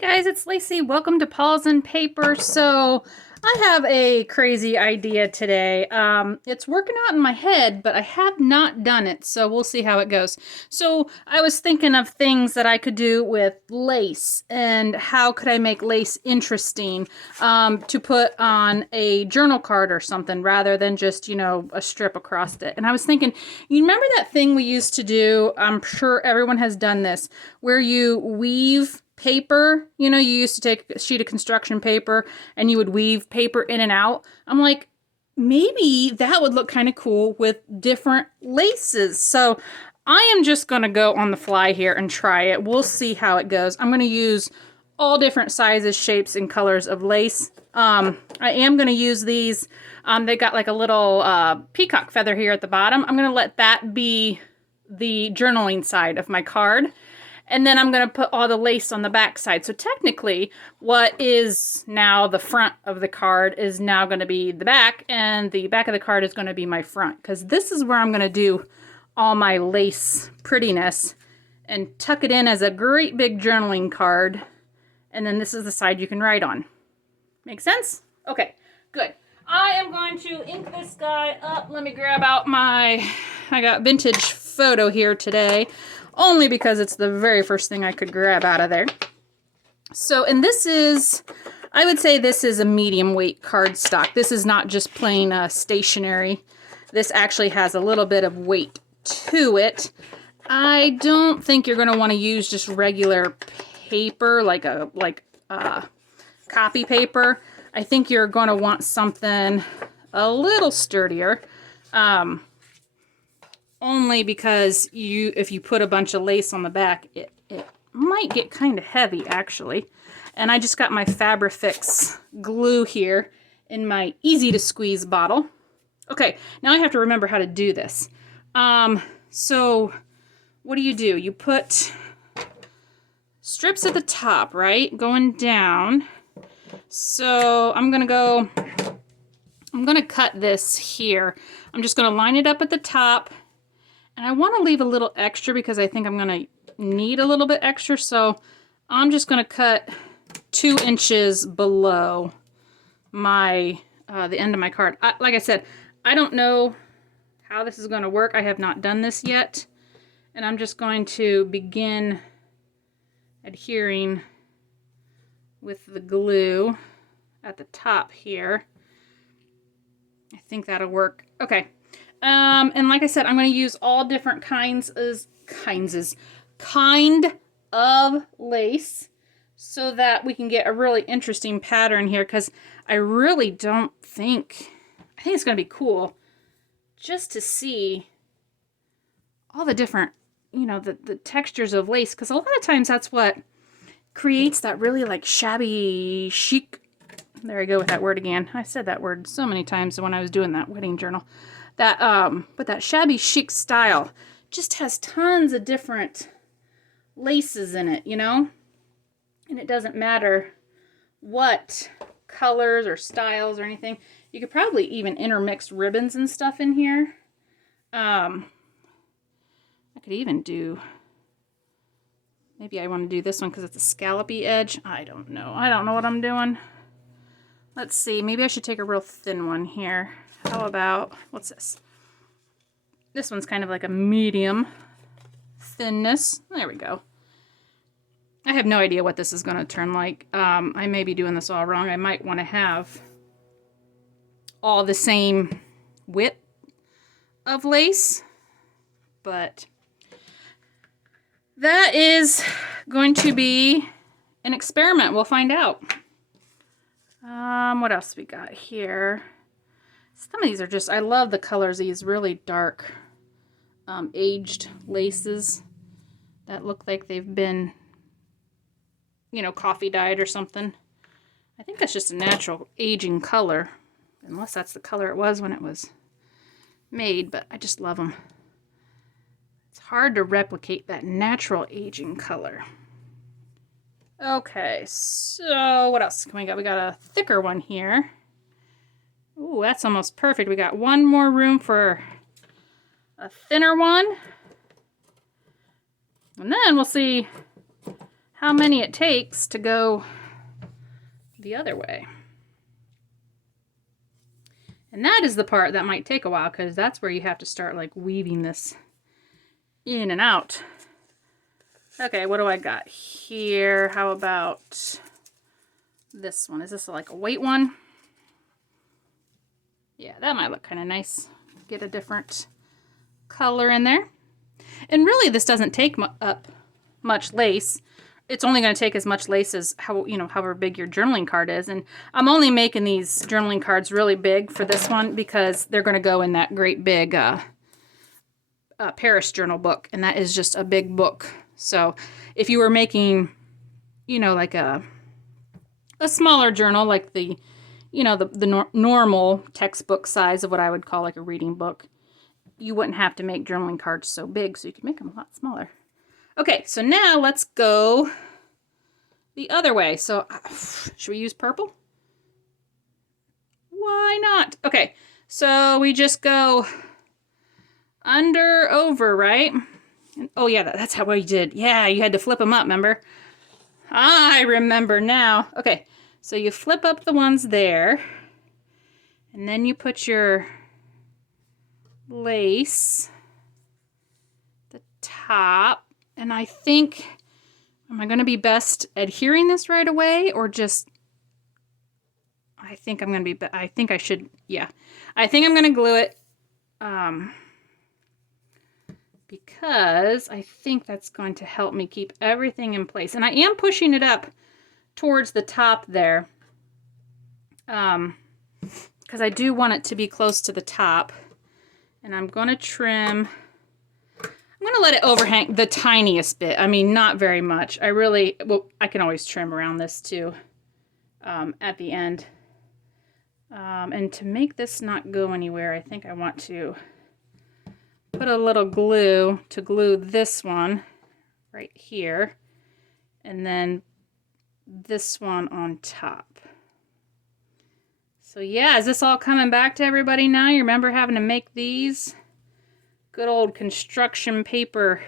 Hey guys, it's Lacey. Welcome to Paws and Paper. So I have a crazy idea today. It's working out in my head, but I have not done it, so we'll see how it goes. So I was thinking of things that I could do with lace and how could I make lace interesting to put on a journal card or something rather than just, a strip across it. And I was thinking, you remember that thing we used to do? I'm sure everyone has done this, where you weave paper. You used to take a sheet of construction paper and you would weave paper in and out. I'm like, maybe that would look kind of cool with different laces. So I am just going to go on the fly here and try it. We'll see how it goes. I'm going to use all different sizes, shapes, and colors of lace. I am going to use these. They got like a little peacock feather here at the bottom. I'm going to let that be the journaling side of my card. And then I'm going to put all the lace on the back side. So technically, what is now the front of the card is now going to be the back, and the back of the card is going to be my front, because this is where I'm going to do all my lace prettiness and tuck it in as a great big journaling card. And then this is the side you can write on. Make sense? Okay, good. I am going to ink this guy up. Let me grab out I got vintage photo here today, only because it's the very first thing I could grab out of there. So, and this is, I would say this is a medium weight cardstock. This is not just plain stationery. This actually has a little bit of weight to it. I don't think you're going to want to use just regular paper, like copy paper. I think you're going to want something a little sturdier. Only because if you put a bunch of lace on the back, it might get kind of heavy, actually. And I just got my Fabrifix glue here in my easy to squeeze bottle. Okay, now I have to remember how to do this. So what do? You put strips at the top, right? Going down. So I'm going to cut this here. I'm just going to line it up at the top. And I want to leave a little extra because I think I'm going to need a little bit extra. So I'm just going to cut 2 inches below my the end of my card. Like I said, I don't know how this is going to work. I have not done this yet. And I'm just going to begin adhering with the glue at the top here. I think that'll work. Okay. And like I said, I'm going to use all different kind of lace so that we can get a really interesting pattern here, because I really don't think, I think it's going to be cool just to see all the different, the textures of lace, because a lot of times that's what creates that really like shabby chic. There I go with that word again. I said that word so many times when I was doing that wedding journal. But that shabby chic style just has tons of different laces in it, And it doesn't matter what colors or styles or anything. You could probably even intermix ribbons and stuff in here. I could even do, maybe I want to do this one because it's a scallopy edge. I don't know. I don't know what I'm doing. Let's see. Maybe I should take a real thin one here. How about, what's this? This one's kind of like a medium thinness. There we go. I have no idea what this is going to turn like. I may be doing this all wrong. I might want to have all the same width of lace. But that is going to be an experiment. We'll find out. What else we got here? Some of these are just, I love the colors, these really dark, aged laces that look like they've been, coffee dyed or something. I think that's just a natural aging color, unless that's the color it was when it was made, but I just love them. It's hard to replicate that natural aging color. Okay, so what else can we got? We got a thicker one here. Ooh, that's almost perfect. We got one more room for a thinner one. And then we'll see how many it takes to go the other way. And that is the part that might take a while, because that's where you have to start like weaving this in and out. Okay, what do I got here? How about this one? Is this like a white one? Yeah, that might look kind of nice. Get a different color in there. And really, this doesn't take up much lace. It's only going to take as much lace as however big your journaling card is. And I'm only making these journaling cards really big for this one because they're going to go in that great big Paris journal book, and that is just a big book. So if you were making, like a smaller journal, like the normal textbook size of what I would call like a reading book, you wouldn't have to make journaling cards so big, so you can make them a lot smaller. Okay, so now let's go the other way. So should we use purple? Why not? Okay, so we just go under, over, right? Oh yeah, that's how we did. Yeah, you had to flip them up, remember? I remember now. Okay, so you flip up the ones there, and then you put your lace at the top. And I think, am I going to be best adhering this right away, or just, I think I'm going to be, I think I should, yeah. I think I'm going to glue it, because I think that's going to help me keep everything in place. And I am pushing it up towards the top there, because I do want it to be close to the top. And I'm going to trim, I'm going to let it overhang the tiniest bit. I mean, not very much. I can always trim around this too at the end. And to make this not go anywhere, I think I want to put a little glue to glue this one right here, and then this one on top. So yeah, is this all coming back to everybody now? You remember having to make these? Good old construction paper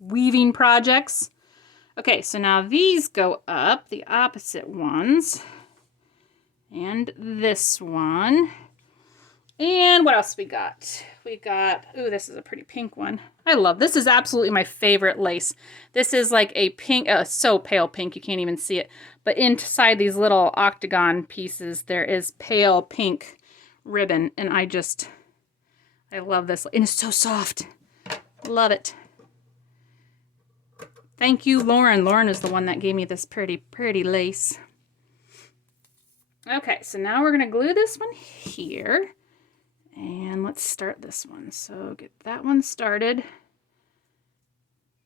weaving projects. Okay, so now these go up, the opposite ones. And this one. And what else we got? We got, ooh, this is a pretty pink one. I love, this is absolutely my favorite lace. This is like a pink, so pale pink, you can't even see it. But inside these little octagon pieces, there is pale pink ribbon, and I love this, and it's so soft. Love it. Thank you, Lauren. Lauren is the one that gave me this pretty lace. Okay, so now we're gonna glue this one here, and let's start this one. So get that one started.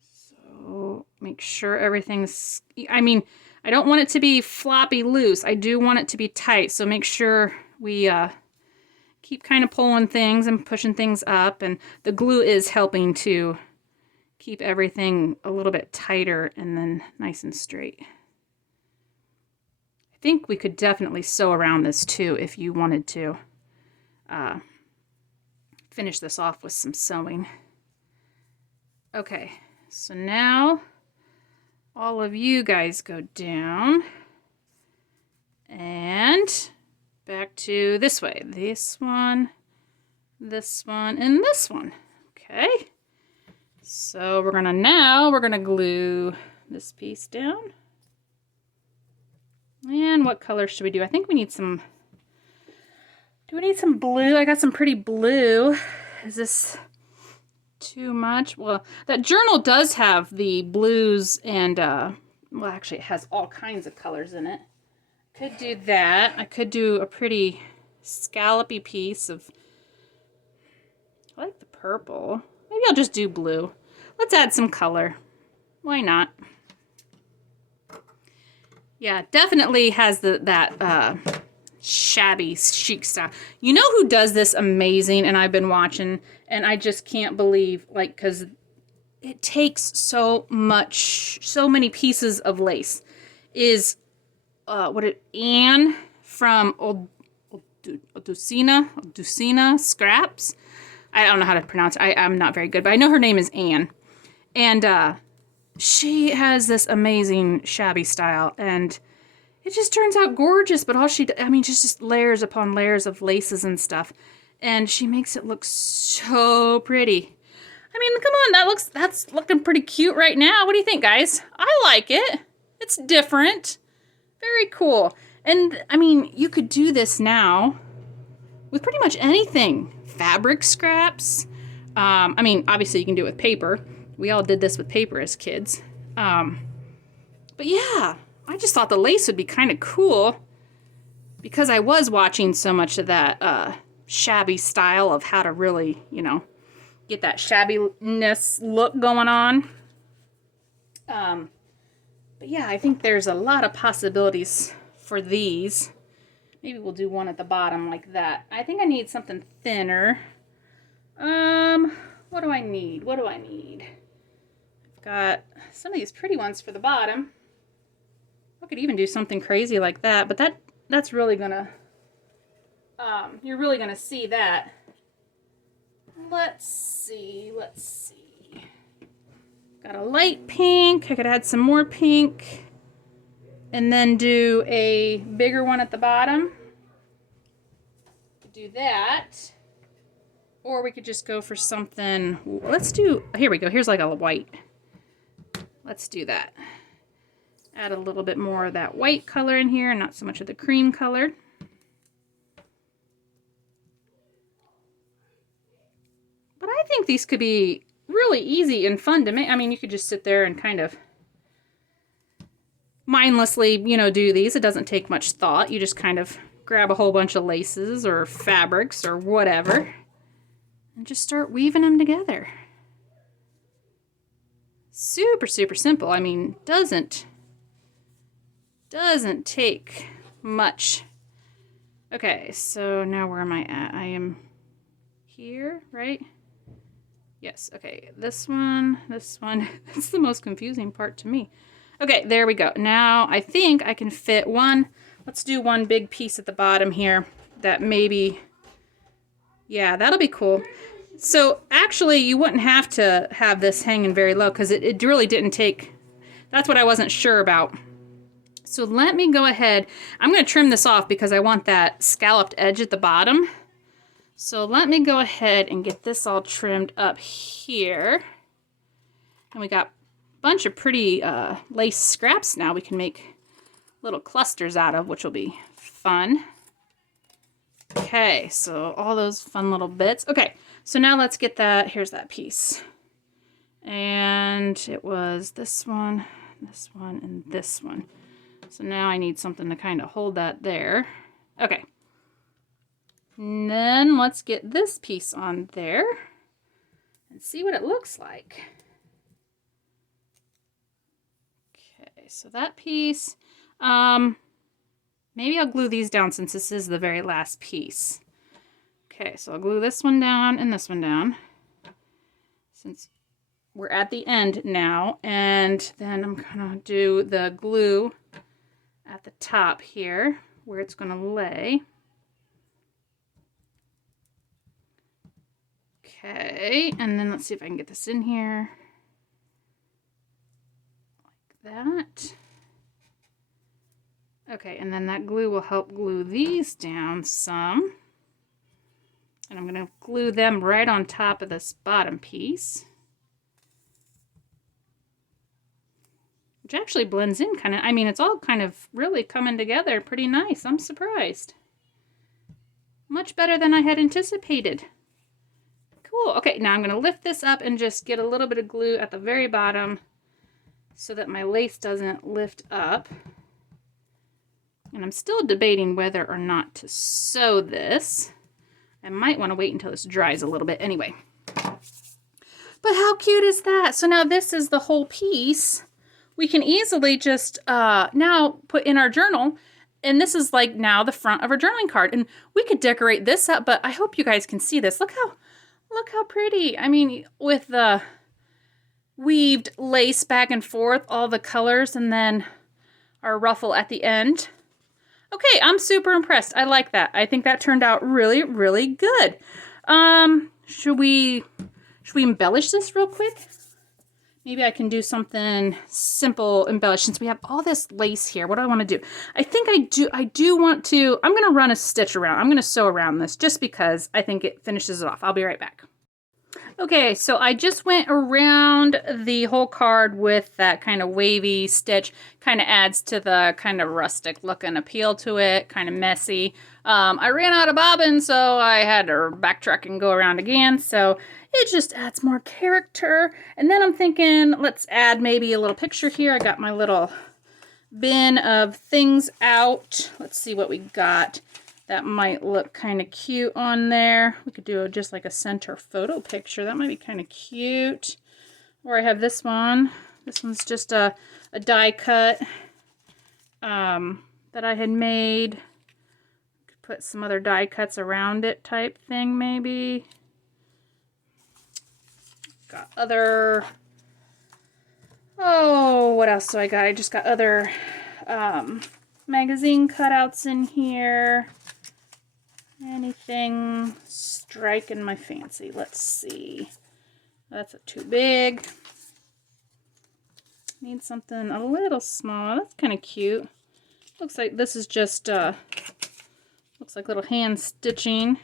So make sure everything's, I mean, I don't want it to be floppy loose. I do want it to be tight, so make sure we keep kind of pulling things and pushing things up, and the glue is helping to keep everything a little bit tighter and then nice and straight. I think we could definitely sew around this too if you wanted to finish this off with some sewing. Okay, so now all of you guys go down and back to this way. This one, and this one. Okay. So we're gonna glue this piece down. And what color should we do? I think we need some, do we need some blue? I got some pretty blue. Is this too much? Well, that journal does have the blues and, well, actually it has all kinds of colors in it. Could do that. I could do a pretty scallopy piece of, I like the purple. Maybe I'll just do blue. Let's add some color. Why not? Yeah, definitely has that shabby chic style. You know who does this amazing, and I've been watching, and I just can't believe, like, because it takes so many pieces of lace, is Anne from Odusina Scraps. I don't know how to pronounce it. I'm not very good, but I know her name is Anne. And she has this amazing shabby style, and it just turns out gorgeous. But all I mean, just layers upon layers of laces and stuff, and she makes it look so pretty. I mean, come on, that's looking pretty cute right now. What do you think, guys? I like it. It's different. Very cool. And I mean, you could do this now with pretty much anything. Fabric scraps. I mean, obviously you can do it with paper. We all did this with paper as kids. But yeah, I just thought the lace would be kind of cool because I was watching so much of that shabby style of how to really, you know, get that shabbiness look going on. But yeah, I think there's a lot of possibilities for these. Maybe we'll do one at the bottom like that. I think I need something thinner. What do I need? What do I need? I've got some of these pretty ones for the bottom. I could even do something crazy like that, but that's really gonna, you're really gonna see that. Let's see. Got a light pink. I could add some more pink. And then do a bigger one at the bottom. Do that. Or we could just go for something. Let's do, here we go. Here's like a white. Let's do that. Add a little bit more of that white color in here, not so much of the cream color. But I think these could be really easy and fun to make. I mean, you could just sit there and kind of mindlessly, you know, do these. It doesn't take much thought. You just kind of grab a whole bunch of laces or fabrics or whatever and just start weaving them together. Super, super simple. I mean, doesn't take much. Okay, so now where am I at? I am here, right? Yes, okay, this one. That's the most confusing part to me. Okay, there we go. Now I think I can fit one. Let's do one big piece at the bottom here that maybe, yeah, that'll be cool. So actually you wouldn't have to have this hanging very low because it really didn't take, that's what I wasn't sure about. So let me go ahead. I'm going to trim this off because I want that scalloped edge at the bottom. So let me go ahead and get this all trimmed up here. And we got a bunch of pretty lace scraps now we can make little clusters out of, which will be fun. Okay, so all those fun little bits. Okay, so now let's get that, here's that piece. And it was this one, and this one. So now I need something to kind of hold that there. Okay. And then let's get this piece on there and see what it looks like. Okay, so that piece, maybe I'll glue these down since this is the very last piece. Okay, so I'll glue this one down and this one down since we're at the end now. And then I'm gonna do the glue at the top here where it's gonna lay. Okay, and then let's see if I can get this in here. Like that. Okay, and then that glue will help glue these down some. And I'm going to glue them right on top of this bottom piece. Which actually blends in kind of, I mean, it's all kind of really coming together pretty nice. I'm surprised. Much better than I had anticipated. Cool. Okay, now I'm going to lift this up and just get a little bit of glue at the very bottom so that my lace doesn't lift up. And I'm still debating whether or not to sew this. I might want to wait until this dries a little bit anyway. But how cute is that? So now this is the whole piece. We can easily just now put in our journal. And this is like now the front of our journaling card. And we could decorate this up, but I hope you guys can see this. Look how pretty. I mean, with the weaved lace back and forth, all the colors, and then our ruffle at the end. Okay, I'm super impressed. I like that. I think that turned out really, really good. Should we embellish this real quick? maybe I can do something simple embellished since we have all this lace here. What do I want to do? I think I do want to, I'm going to run a stitch around. I'm going to sew around this just because I think it finishes it off. I'll be right back. Okay, so I just went around the whole card with that kind of wavy stitch. Kind of adds to the kind of rustic look and appeal to it, kind of messy. I ran out of bobbins, so I had to backtrack and go around again. So it just adds more character. And then I'm thinking, let's add maybe a little picture here. I got my little bin of things out. Let's see what we got. That might look kind of cute on there. We could do just like a center photo picture. That might be kind of cute. Or I have this one. This one's just a die cut that I had made. Could put some other die cuts around it type thing maybe. Got other... Oh, what else do I got? I just got other magazine cutouts in here. Anything striking my fancy? Let's see. That's too big. Need something a little smaller. That's kind of cute. Looks like this is just looks like little hand stitching.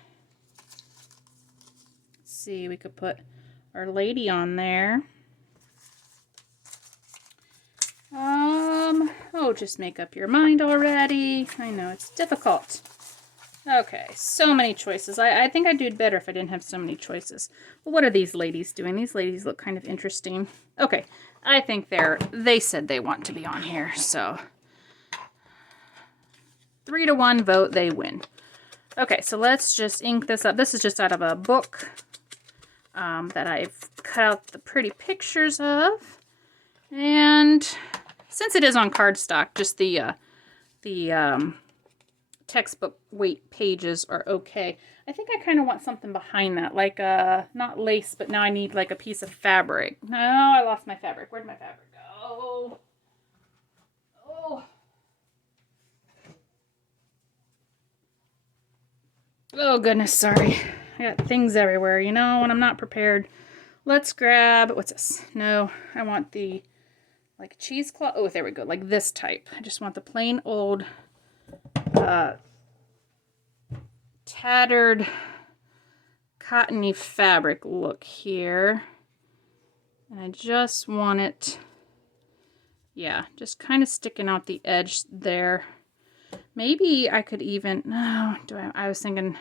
Let's see, we could put Our Lady on there. Oh, just make up your mind already. I know it's difficult. Okay, so many choices. I think I'd do better if I didn't have so many choices. Well, what are these ladies doing? These ladies look kind of interesting. Okay, I think they said they want to be on here, so 3-1 vote, they win. Okay, so let's just ink this up. This is just out of a book that I've cut out the pretty pictures of. And since it is on cardstock, just the textbook weight pages are okay. I think I kind of want something behind that, like not lace, but now I need like a piece of fabric. No, I lost my fabric. Where'd my fabric go? Oh. Oh goodness, sorry. I got things everywhere, you know, when I'm not prepared. Let's grab, what's this? No, I want the like cheesecloth. Oh, there we go, like this type. I just want the plain old tattered cottony fabric look here. And I just want it, yeah, just kind of sticking out the edge there. Maybe I could even, no, I was thinking I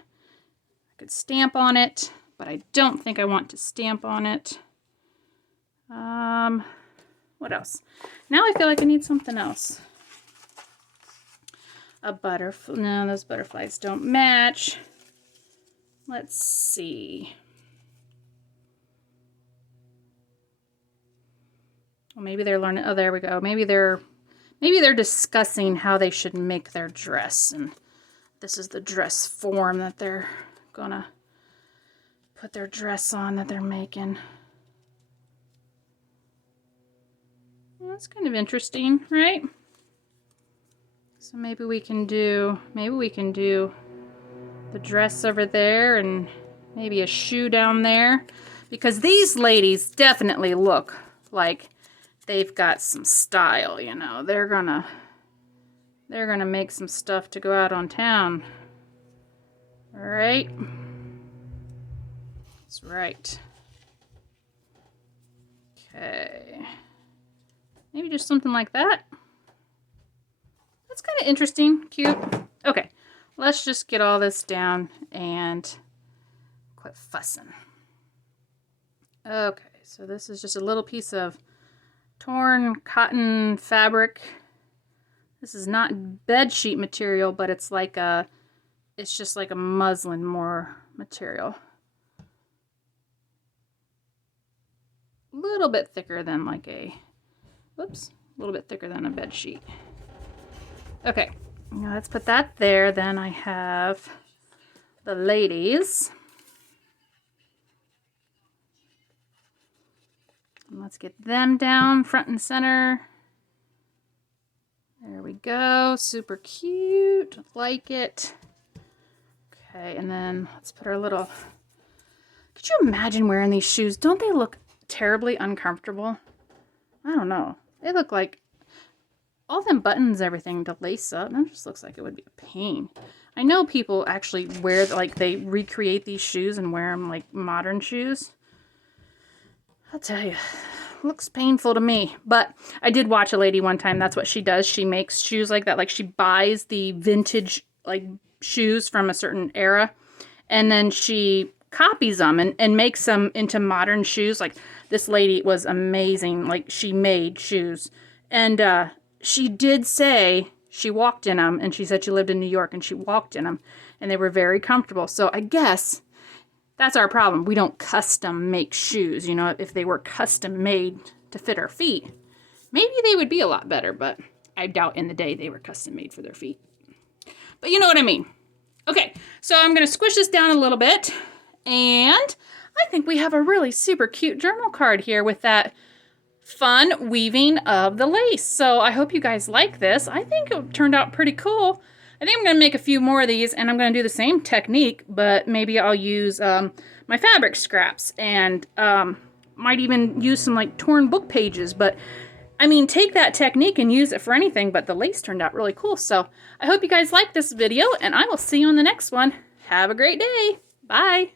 could stamp on it, but I don't think I want to stamp on it. What else? Now I feel like I need something else. A butterfly. No, those butterflies don't match. Let's see. Well, maybe they're learning. Oh, there we go. Maybe they're discussing how they should make their dress, and this is the dress form that they're gonna put their dress on that they're making. Well, that's kind of interesting, right? So maybe we can do the dress over there and maybe a shoe down there, because these ladies definitely look like they've got some style, you know. They're gonna make some stuff to go out on town. All right. That's right. Okay. Maybe just something like that. That's kind of interesting, cute. Okay, let's just get all this down and quit fussing. Okay, so this is just a little piece of torn cotton fabric. This is not bed sheet material, but it's like it's just like a muslin more material. A little bit thicker than like a, whoops, a little bit thicker than a bed sheet. Okay, now let's put that there. Then I have the ladies. And let's get them down front and center. There we go. Super cute. Like it. Okay, and then let's put our little... Could you imagine wearing these shoes? Don't they look terribly uncomfortable? I don't know. They look like all them buttons, everything to lace up. That just looks like it would be a pain. I know people actually wear, like, they recreate these shoes and wear them like modern shoes. I'll tell you, looks painful to me. But I did watch a lady one time. That's what she does. She makes shoes like that. Like, she buys the vintage, like, shoes from a certain era, and then she copies them and makes them into modern shoes. Like, this lady was amazing. Like, she made shoes. And she did say she walked in them, and she said she lived in New York, and she walked in them, and they were very comfortable. So I guess that's our problem. We don't custom make shoes. You know, if they were custom made to fit our feet, maybe they would be a lot better, but I doubt in the day they were custom made for their feet. But you know what I mean. Okay, so I'm going to squish this down a little bit, and I think we have a really super cute journal card here with that fun weaving of the lace. So I hope you guys like this. I think it turned out pretty cool. I think I'm going to make a few more of these, and I'm going to do the same technique, but maybe I'll use my fabric scraps, and might even use some like torn book pages. But I mean, take that technique and use it for anything, but the lace turned out really cool. So I hope you guys like this video, and I will see you on the next one. Have a great day. Bye.